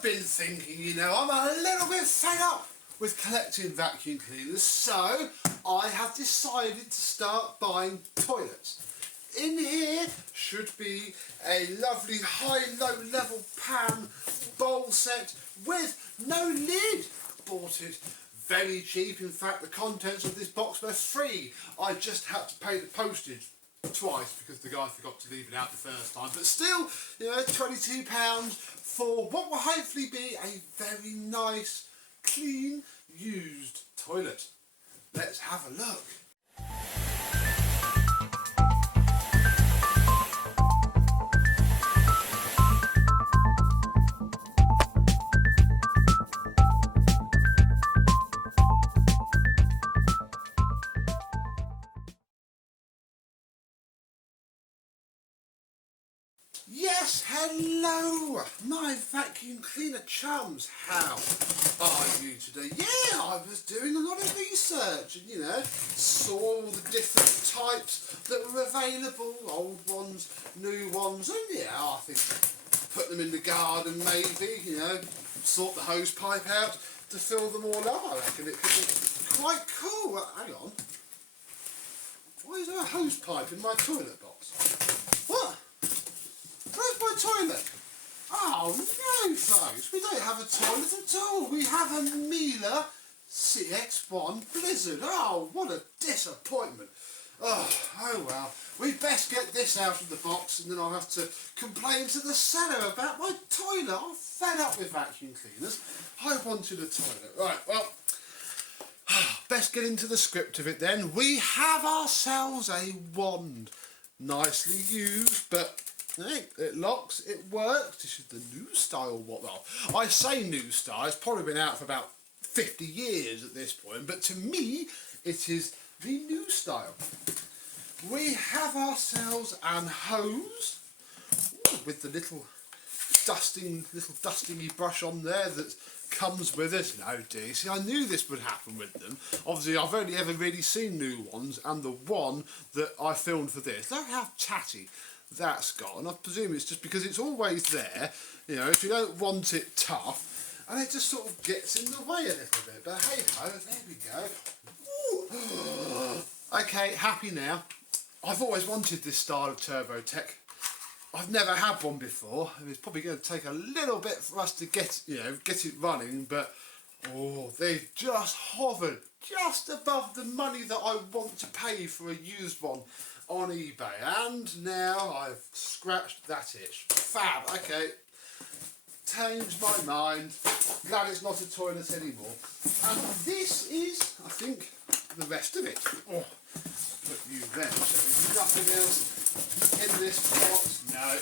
I've been thinking, you know, I'm a little bit fed up with collecting vacuum cleaners, so I have decided to start buying toilets. In here should be a lovely high-low level pan bowl set with no lid. Bought it very cheap. In fact, the contents of this box were free. I just had to pay the postage twice because the guy forgot to leave it out the first time. But still, you know, £22 for what will hopefully be a very nice, clean, used toilet. Let's have a look. Yes, hello, my vacuum cleaner chums. How are you today? Yeah, I was doing a lot of research and, you know, saw all the different types that were available, old ones, new ones, and yeah, I think put them in the garden maybe, you know, sort the hose pipe out to fill them all up. I reckon it could be quite cool. Hang on, why is there a hose pipe in my toilet box? What? Where's my toilet? Oh no, folks, we don't have a toilet at all. We have a Miele CX1 Blizzard. Oh, what a disappointment. Oh well. We best get this out of the box and then I'll have to complain to the seller about my toilet. I'm fed up with vacuum cleaners. I wanted a toilet. Right, well, best get into the script of it then. We have ourselves a wand. Nicely used, but hey, it locks, it works. This is the new style. Well, I say new style, it's probably been out for about 50 years at this point, but to me, it is the new style. We have ourselves an hose with the little dustingy brush on there that comes with it. No, dear. See, I knew this would happen with them. Obviously, I've only ever really seen new ones, and the one that I filmed for this, look how chatty that's got, and I presume it's just because it's always there, you know, if you don't want it tough, and it just sort of gets in the way a little bit, but hey ho, there we go. Okay, happy now. I've always wanted this style of turbo tech. I've never had one before, and it's probably going to take a little bit for us to get, you know, get it running, but oh, they've just hovered just above the money that I want to pay for a used one on eBay, and now I've scratched that itch. Fab, okay. Changed my mind. Glad it's not a toilet anymore. And this is, I think, the rest of it. Oh, put you there. So there's nothing else in this box. No.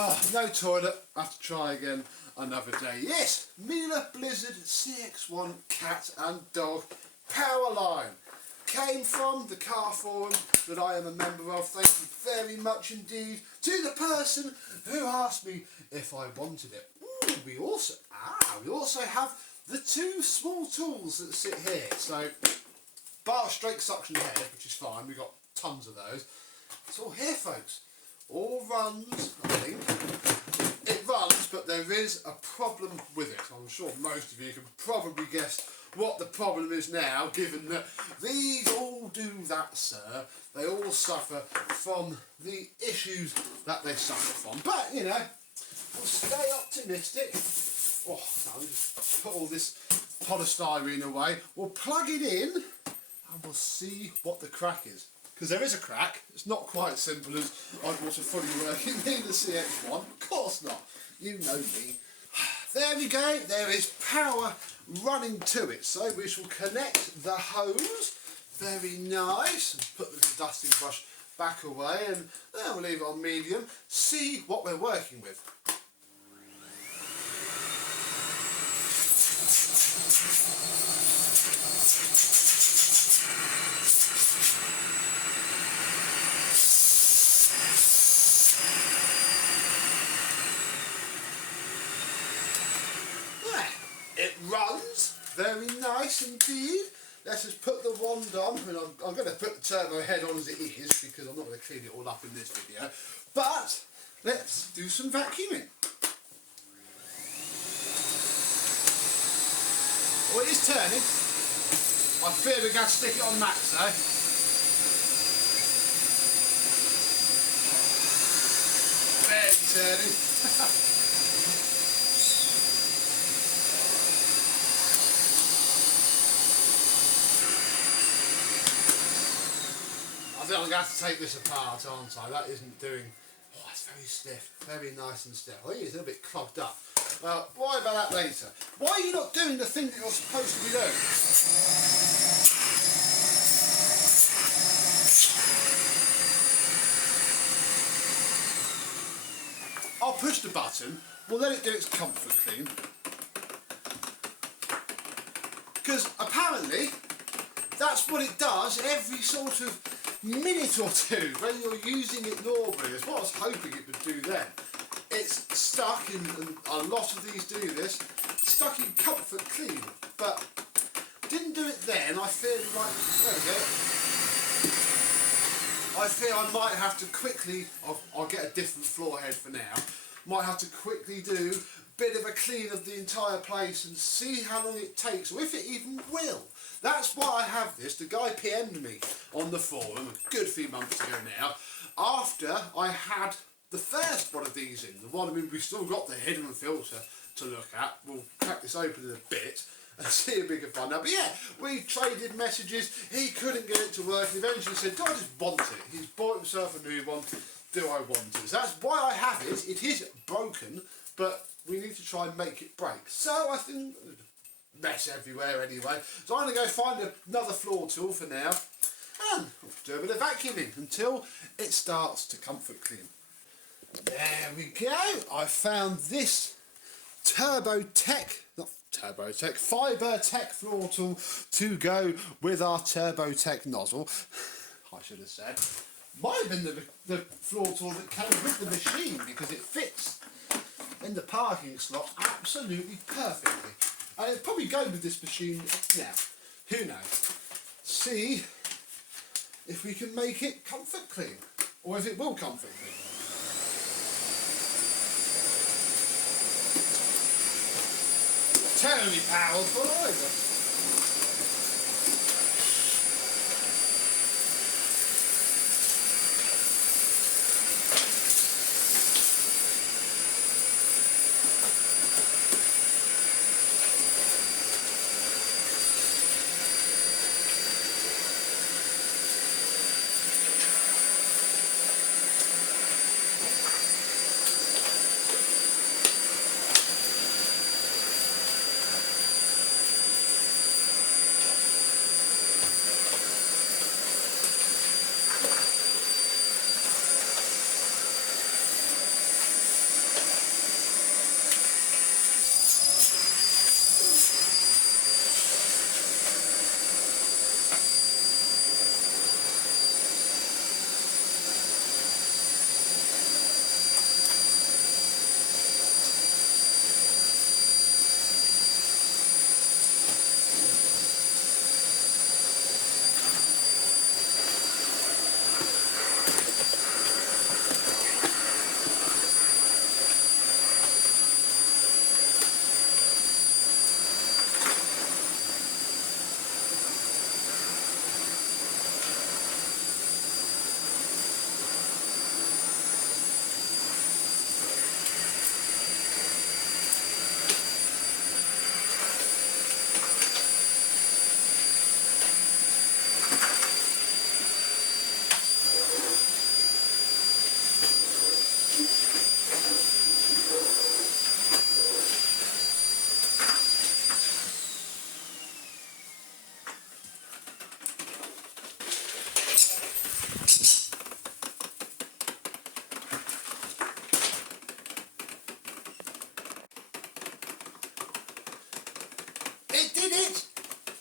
Oh, no toilet. I have to try again another day. Yes, Miele Blizzard CX1 cat and dog power line. Came from the car forum that I am a member of. Thank you very much indeed to the person who asked me if I wanted it. Ooh, we also have the two small tools that sit here. So, bar straight suction head, which is fine. We've got tons of those. It's all here, folks. All runs, I think. It runs, but there is a problem with it. I'm sure most of you can probably guess what the problem is now, given that these all do that, sir. They all suffer from the issues that they suffer from. But, you know, we'll stay optimistic. Oh, I'll just put all this polystyrene away. We'll plug it in and we'll see what the crack is. Because there is a crack. It's not quite as simple as I'd want a fully working Miele CX1. Of course not. You know me. There we go, there is power running to it. So we shall connect the hose, very nice, and put the dusting brush back away, and then we'll leave it on medium, see what we're working with. It runs very nice indeed. Let's just put the wand on. I mean, I'm going to put the turbo head on as it is because I'm not going to clean it all up in this video. But let's do some vacuuming. Well, it is turning. I fear we're going to stick it on max though. Barely turning. I think I'm going to have to take this apart, aren't I? That isn't doing... Oh, it's very stiff. Very nice and stiff. I think it's a little bit clogged up. Well, worry about that later. Why are you not doing the thing that you're supposed to be doing? I'll push the button. We'll let it do its comfort clean. Because apparently, that's what it does every sort of minute or two when you're using it normally. That's what I was hoping it would do then. It's stuck in, and a lot of these do this, stuck in comfort clean, but didn't do it then. I feel like, there we go. I feel I might have to quickly, I'll get a different floor head for now, might have to quickly do a bit of a clean of the entire place and see how long it takes, or if it even will. That's why I have this. The guy PM'd me on the forum a good few months ago now, after I had the first one of these in. The one, I mean, we've still got the hidden filter to look at. We'll crack this open in a bit and see if we can find out. But yeah, we traded messages. He couldn't get it to work. He eventually said, do I just want it? He's bought himself a new one. Do I want it? So that's why I have it. It is broken, but we need to try and make it break. So I think... mess everywhere anyway. So I'm going to go find another floor tool for now and do a bit of vacuuming until it starts to comfort clean. There we go. I found this Fibertech floor tool to go with our Turbotech nozzle. I should have said. Might have been the floor tool that came with the machine because it fits in the parking slot absolutely perfectly. And it'll probably go with this machine now. Who knows? See if we can make it comfort clean, or if it will comfort clean. Terribly powerful either.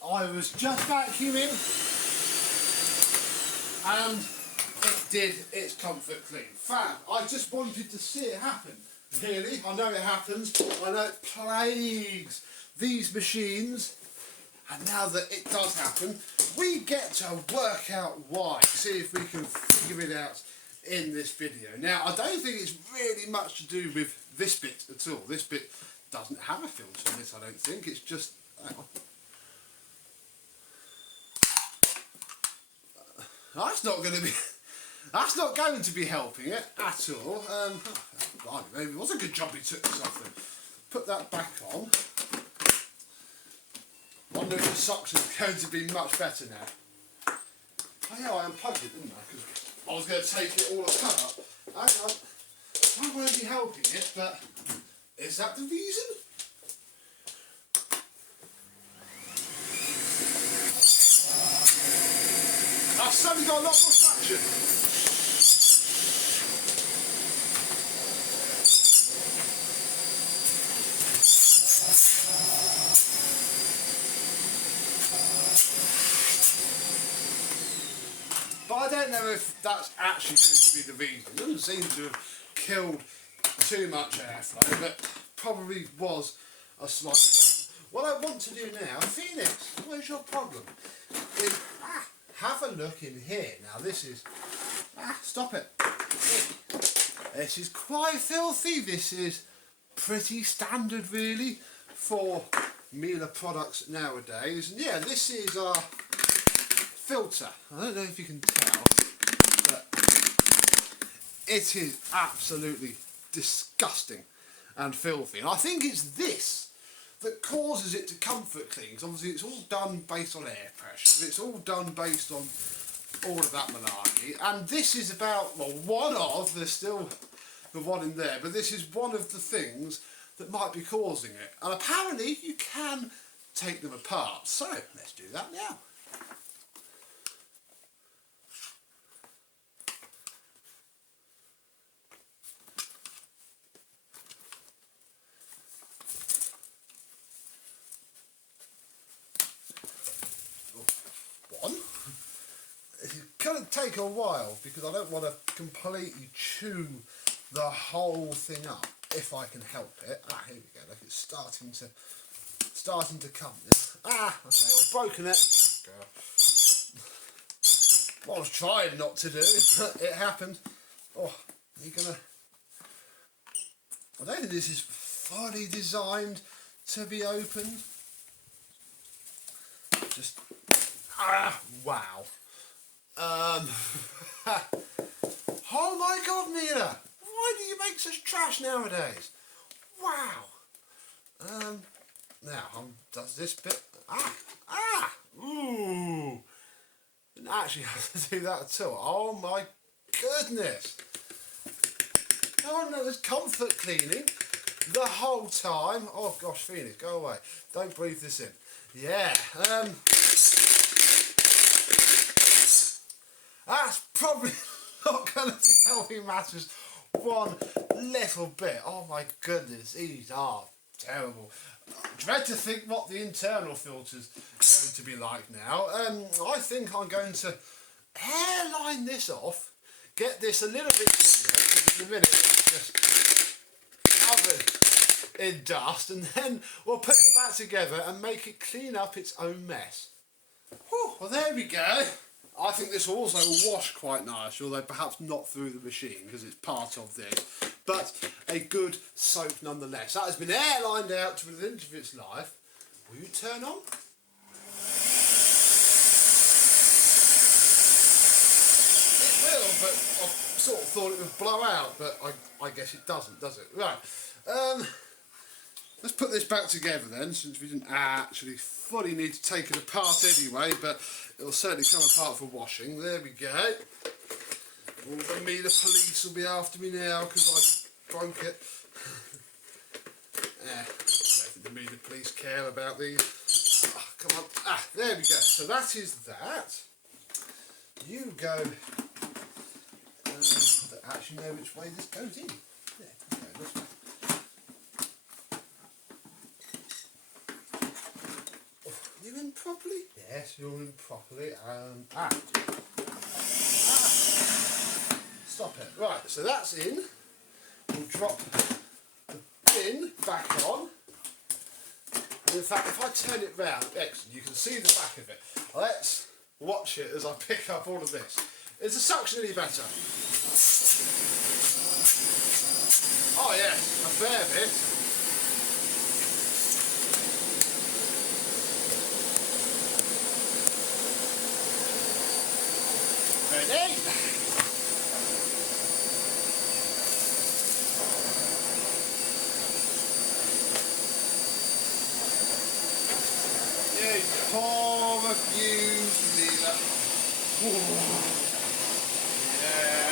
I was just vacuuming and it did its comfort clean. Fab. I just wanted to see it happen. Really, I know it happens. I know it plagues these machines, and now that it does happen, we get to work out why. See if we can figure it out in this video. Now, I don't think it's really much to do with this bit at all. This bit doesn't have a filter in it, I don't think. It's just... That's not going to be. That's not going to be helping it at all. Blimey, maybe it was a good job he took this off then. Put that back on. Wonder if the suction is going to be much better now. Oh yeah, I unplugged it, didn't I? Because I was going to take it all apart. Hang on. I won't be helping it, but is that the reason? I've suddenly got a lot more suction. But I don't know if that's actually going to be the reason. It doesn't seem to have killed too much airflow, but probably was a slight problem. What I want to do now, Phoenix, where's your problem? Is have a look in here. Now this is, stop it. This is quite filthy. This is pretty standard really for Miele products nowadays. And yeah, this is our filter. I don't know if you can tell, but it is absolutely disgusting and filthy. And I think it's this that causes it to comfort clean. Because obviously it's all done based on air pressure. It's all done based on all of that malarkey. And this is about, well, one of, there's still the one in there, but this is one of the things that might be causing it. And apparently you can take them apart. So let's do that now. Going to take a while because I don't want to completely chew the whole thing up if I can help it. Here we go. Look, it's starting to come now. Okay, I've broken it. What I was trying not to do, it happened. Oh, you're gonna. I don't think this is fully designed to be opened. Just wow. Oh my God, Miele! Why do you make such trash nowadays? Wow. Now, does this bit? Ooh! Didn't actually have to do that at all. Oh my goodness! Oh no, there's comfort cleaning the whole time. Oh gosh, Phoenix, go away! Don't breathe this in. Yeah. That's probably not going to be helping matters one little bit. Oh my goodness, these are terrible. I dread to think what the internal filter's going to be like now. I think I'm going to hairline this off, get this a little bit cleaner, because in a minute it's just covered in dust, and then we'll put it back together and make it clean up its own mess. Whew, well, there we go. I think this will also wash quite nice, although perhaps not through the machine because it's part of this, but a good soap nonetheless. That has been airlined out to the end of its life. Will you turn on? It will, but I sort of thought it would blow out, but I guess it doesn't, does it? Right. Let's put this back together then, since we didn't actually fully need to take it apart anyway, but it'll certainly come apart for washing. There we go. All the Miele police will be after me now because I broke it. I don't think the Miele police care about these. Come on. There we go. So that is that. You go. I don't actually know which way this goes in. Yeah, okay, this way. You in properly? Yes, you're in properly. Stop it. Right, so that's in. We'll drop the bin back on. And in fact, if I turn it round, excellent, you can see the back of it. Let's watch it as I pick up all of this. Is the suction any better? Oh yes, a fair bit. Ready? You poor abused Miele. Yeah.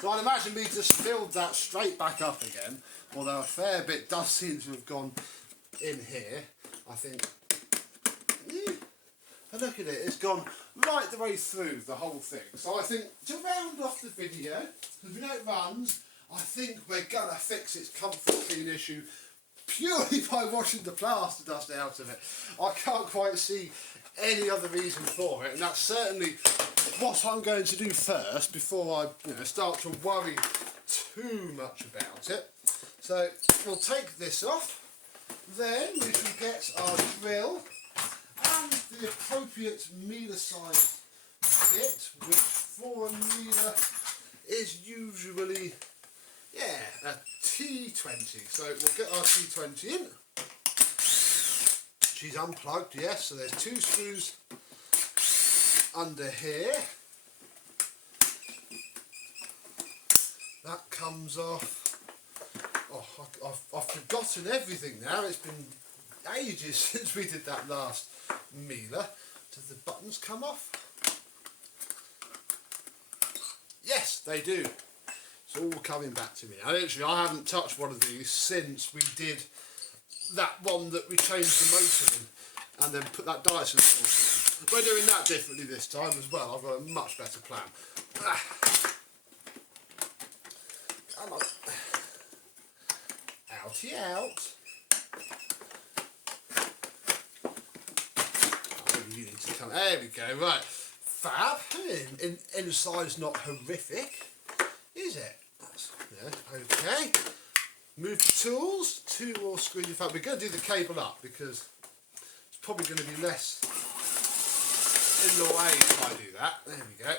So I'd imagine we just filled that straight back up again, although a fair bit does seem to have gone in here. I think, and look at it, it's gone right the way through the whole thing. So I think, to round off the video, because we know it runs, I think we're going to fix its comfort clean issue purely by washing the plaster dust out of it. I can't quite see any other reason for it, and that's certainly what I'm going to do first before I start to worry too much about it. So we'll take this off, then we can get our drill and the appropriate Miele size bit, which for a Miele is usually a T20. So we'll get our T20 in. She's unplugged, yes, so there's 2 screws under here. That comes off. Oh, I've forgotten everything now. It's been ages since we did that last Miele. Do the buttons come off? Yes, they do. It's all coming back to me now. Literally, I haven't touched one of these since we did that one that we changed the motor in and then put that Dyson sauce in. We're doing that differently this time as well. I've got a much better plan. Come on. Outie out. Oh, you need to come. There we go. Right. Fab. Inside's not horrific, is it? That's, okay. Move the tools. 2 more screws. In fact, we're going to do the cable up because it's probably going to be less in the way if I do that. There we go.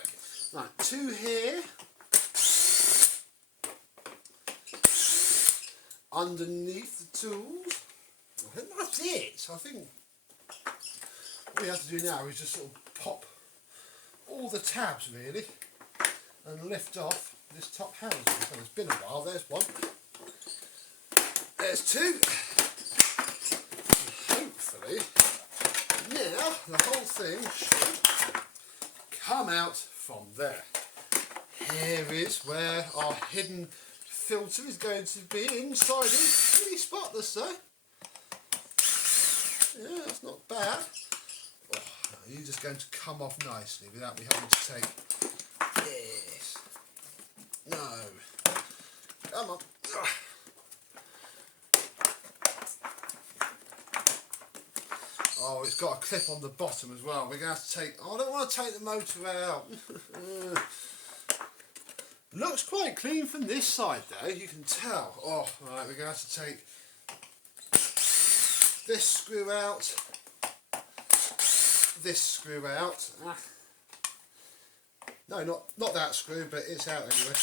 Right, 2 here. Underneath the tools. I think that's it. I think what we have to do now is just sort of pop all the tabs really and lift off this top housing. So it's been a while. There's 1. There's 2. Hopefully now the whole thing should come out from there. Here is where our hidden filter is going to be. Inside is pretty spotless though. Yeah, that's not bad. Oh, you're just going to come off nicely without me having to take this. No. Come on. Oh, it's got a clip on the bottom as well. We're going to have to take... Oh, I don't want to take the motor out. Looks quite clean from this side though, you can tell. Oh, right, we're going to have to take this screw out, this screw out. No, not that screw, but it's out anyway.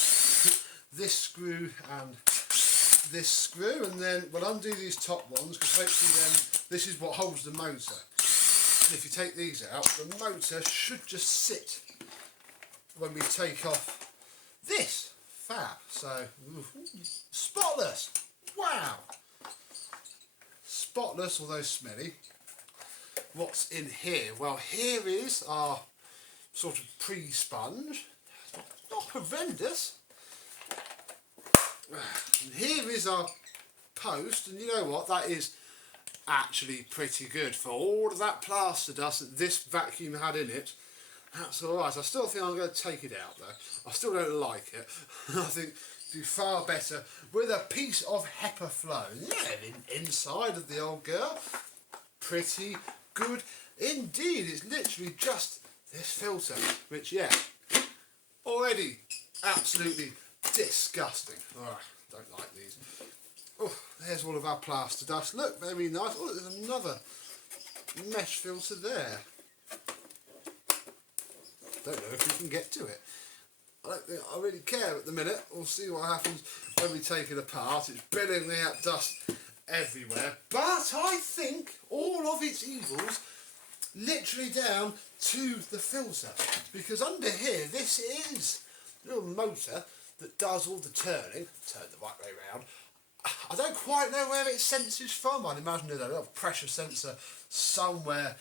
This screw and this screw, and then we'll undo these top ones because hopefully then this is what holds the motor. And if you take these out, the motor should just sit when we take off this. Fab. So, spotless. Wow. Spotless, although smelly. What's in here? Well, here is our sort of pre-sponge. Not horrendous. And here is our post, and you know what? That is actually pretty good for all of that plaster dust that this vacuum had in it. That's alright. I still think I'm going to take it out though. I still don't like it. I think do far better with a piece of HEPA flow. Yeah, inside of the old girl. Pretty good indeed. It's literally just this filter, which already absolutely disgusting. Alright, don't like these. Oh, there's all of our plaster dust. Look, very nice. Oh, there's another mesh filter there. Don't know if we can get to it. I don't think I really care at the minute. We'll see what happens when we take it apart. It's billowing out dust everywhere. But I think all of its evils literally down to the filter. Because under here, this is a little motor that does all the turning. Turn the right way round. I don't quite know where it senses from. I'd imagine there's a little pressure sensor somewhere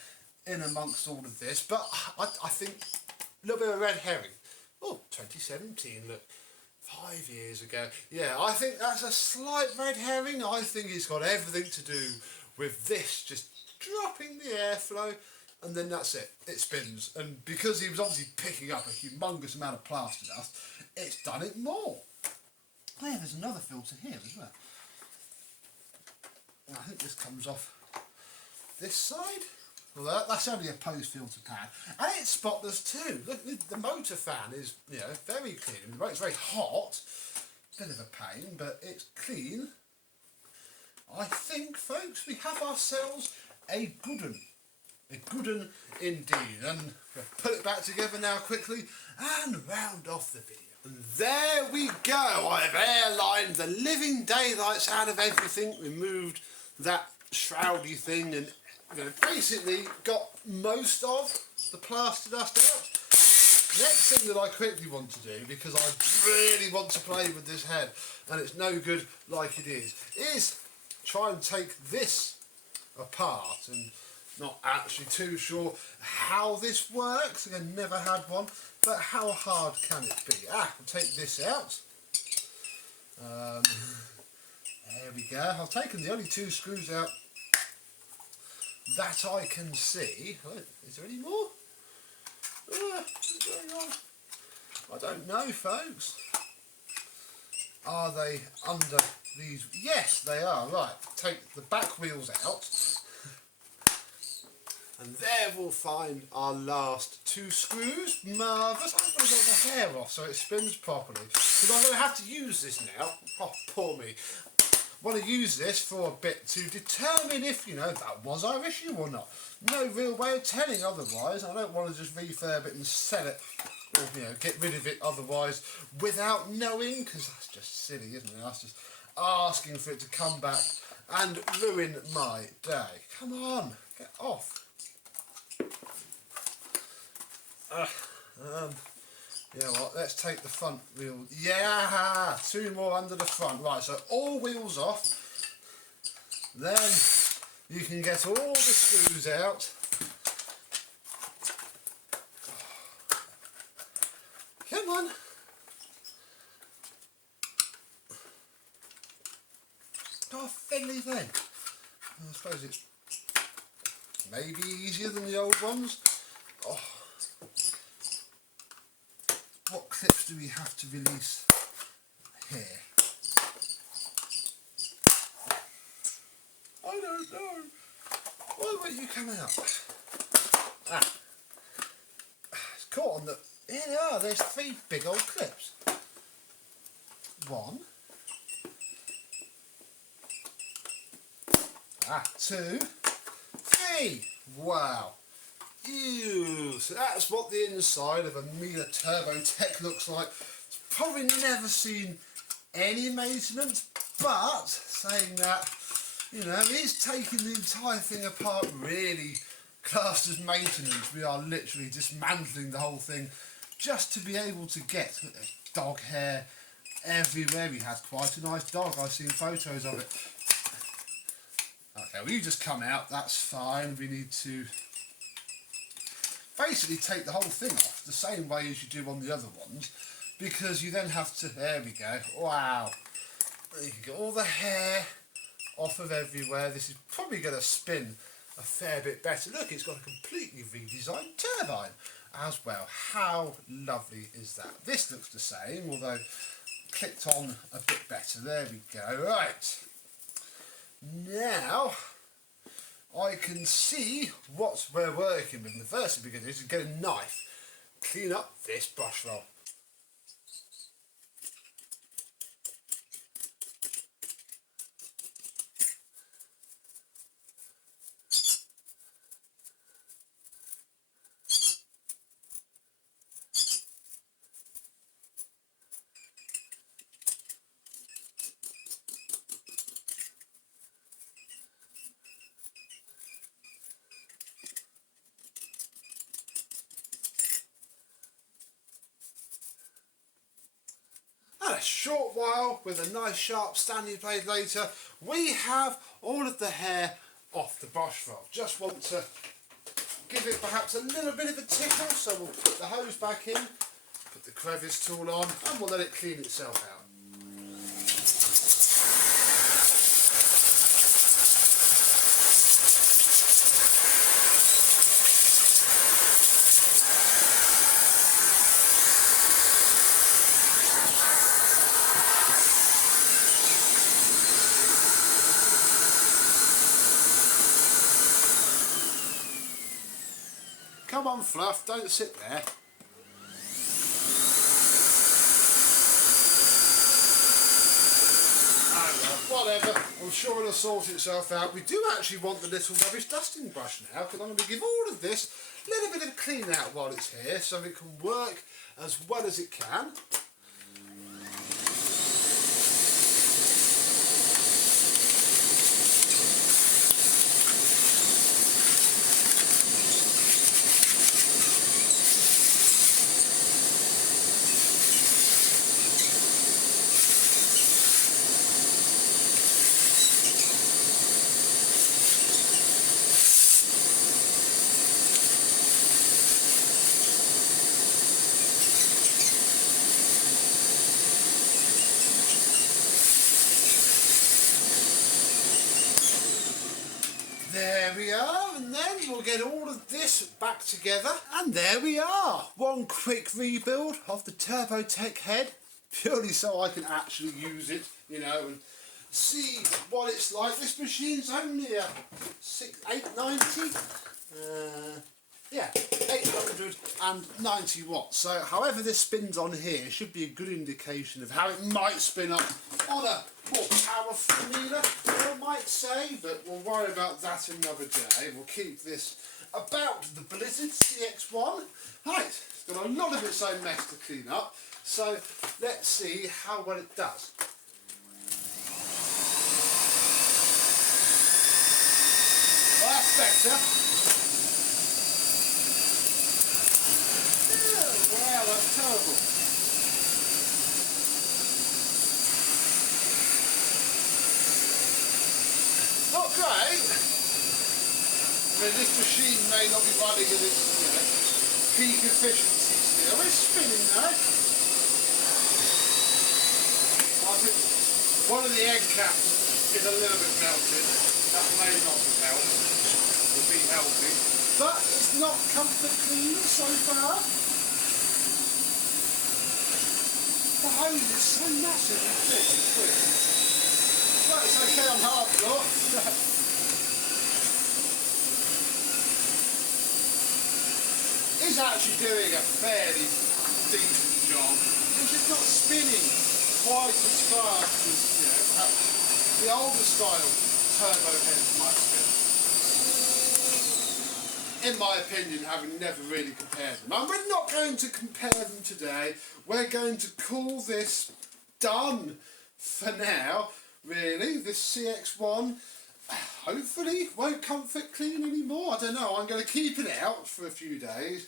in amongst all of this. But I think a little bit of a red herring. Oh, 2017, look. 5 years ago. Yeah, I think that's a slight red herring. I think it's got everything to do with this just dropping the airflow, and then that's it. It spins. And because he was obviously picking up a humongous amount of plaster dust, it's done it more. Oh yeah, there's another filter here as well. I think this comes off this side. Well, that's only a post filter pad, and it's spotless too. Look, the motor fan is, you know, very clean. It's very hot, bit of a pain, but it's clean. I think, folks, we have ourselves a good one indeed. And we'll put it back together now quickly and round off the video. And there we go. I've airlined the living daylights out of everything, removed that shroudy thing, and basically got most of the plaster dust out. Next thing that I quickly want to do, because I really want to play with this head and it's no good like it is try and take this apart. And not actually too sure how this works. Again, never had one, but how hard can it be? I'll take this out. There we go. I've taken the only 2 screws out that I can see. Oh, is there any more? What's going on? I don't know, folks. Are they under these? Yes, they are. Right, take the back wheels out, and there we'll find our last 2 screws. Marvellous. I'm going to get the hair off so it spins properly, because I'm going to have to use this now. Oh, poor me. Want to use this for a bit to determine if, you know, that was our issue or not. No real way of telling otherwise. I don't want to just refurb it and sell it, or, you know, get rid of it otherwise without knowing, because that's just silly, isn't it? That's just asking for it to come back and ruin my day. Come on, get off. You know what, let's take the front wheel. Yeah, 2 more under the front. Right, so all wheels off. Then you can get all the screws out. Come on. Oh, fiddly thing. I suppose it's maybe easier than the old ones. Oh. What clips do we have to release here? I don't know. Why won't you come out? It's caught on the... Here they are. There's 3 big old clips. 1. 2. 3. Wow. Ew, so that's what the inside of a Miele TurboTech looks like. It's probably never seen any maintenance, but saying that, you know, it is taking the entire thing apart really classed as maintenance. We are literally dismantling the whole thing just to be able to get dog hair everywhere. We had quite a nice dog, I've seen photos of it. Okay, well, you just come out, that's fine. We need to basically take the whole thing off the same way as you do on the other ones, because you then have to, there we go, wow, you can get all the hair off of everywhere. This is probably going to spin a fair bit better. Look, it's got a completely redesigned turbine as well. How lovely is that? This looks the same, although clicked on a bit better. There we go. Right, now I can see what we're working with. And the first thing we're going to do is get a knife, clean up this brush roll. short while with a nice sharp standing blade later, we have all of the hair off the brush valve. Just want to give it perhaps a little bit of a tickle, so we'll put the hose back in, put the crevice tool on, and we'll let it clean itself out. Come on, Fluff, don't sit there. Whatever, I'm sure it'll sort itself out. We do actually want the little rubbish dusting brush now, because I'm going to give all of this a little bit of a clean out while it's here, so it can work as well as it can. There we are, and then we'll get all of this back together, and there we are. One quick rebuild of the TurboTech head, purely so I can actually use it, you know, and see what it's like. This machine's only a 890. Yeah, 890 watts. So however this spins on here should be a good indication of how it might spin up on a more powerful Miele, I might say, but we'll worry about that another day. We'll keep this about the Blizzard CX1. Right, it's got a lot of its own mess to clean up, so let's see how well it does. Well, that's better. Wow, that's terrible. Not great. I mean, this machine may not be running at its peak efficiency still. It's spinning though. I think one of the egg caps is a little bit melted. That may not have helped. Would be helping. But it's not comfort clean so far. The hose is so massive and thick and quick. But it's okay on hard floor. It's actually doing a fairly decent job. It's just not spinning quite as fast as, you know, perhaps the older style turbo heads might spin. In my opinion, having never really compared them. And we're not going to compare them today. We're going to call this done for now, really. This CX1 hopefully won't comfort clean anymore. I don't know, I'm going to keep it out for a few days,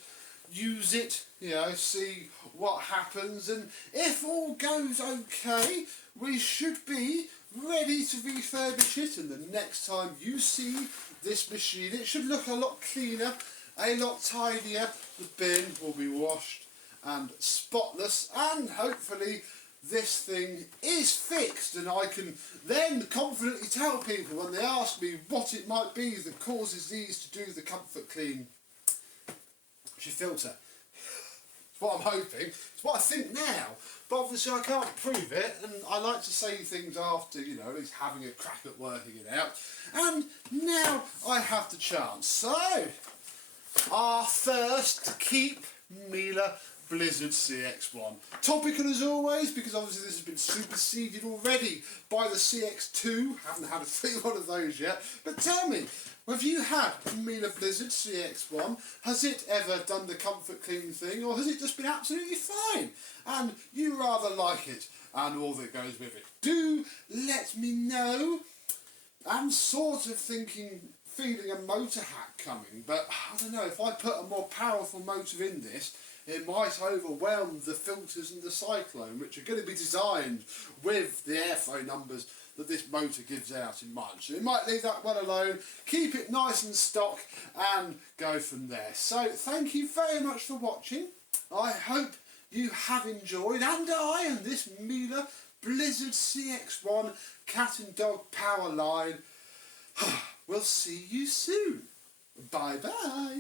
use it, you know, see what happens, and if all goes okay, we should be ready to refurbish it, and the next time you see this machine, it should look a lot cleaner, a lot tidier. The bin will be washed and spotless, and hopefully this thing is fixed, and I can then confidently tell people when they ask me what it might be that causes these to do the comfort clean. It's your filter. It's what I'm hoping. It's what I think now. But obviously I can't prove it, and I like to say things after, you know, at least having a crack at working it out. And now I have the chance. So, our first to keep Miele Blizzard CX1. Topical as always, because obviously this has been superseded already by the CX2. Haven't had a free one of those yet. But tell me, have you had a Miele Blizzard CX1? Has it ever done the comfort clean thing, or has it just been absolutely fine? And you rather like it, and all that goes with it. Do let me know. I'm sort of feeling a motor hack coming, but I don't know, if I put a more powerful motor in this, it might overwhelm the filters and the cyclone, which are going to be designed with the airflow numbers that this motor gives out in mind. So you might leave that one alone, keep it nice and stock, and go from there. So thank you very much for watching. I hope you have enjoyed, and I, and this Miele Blizzard CX1 cat and dog power line. We'll see you soon. Bye bye.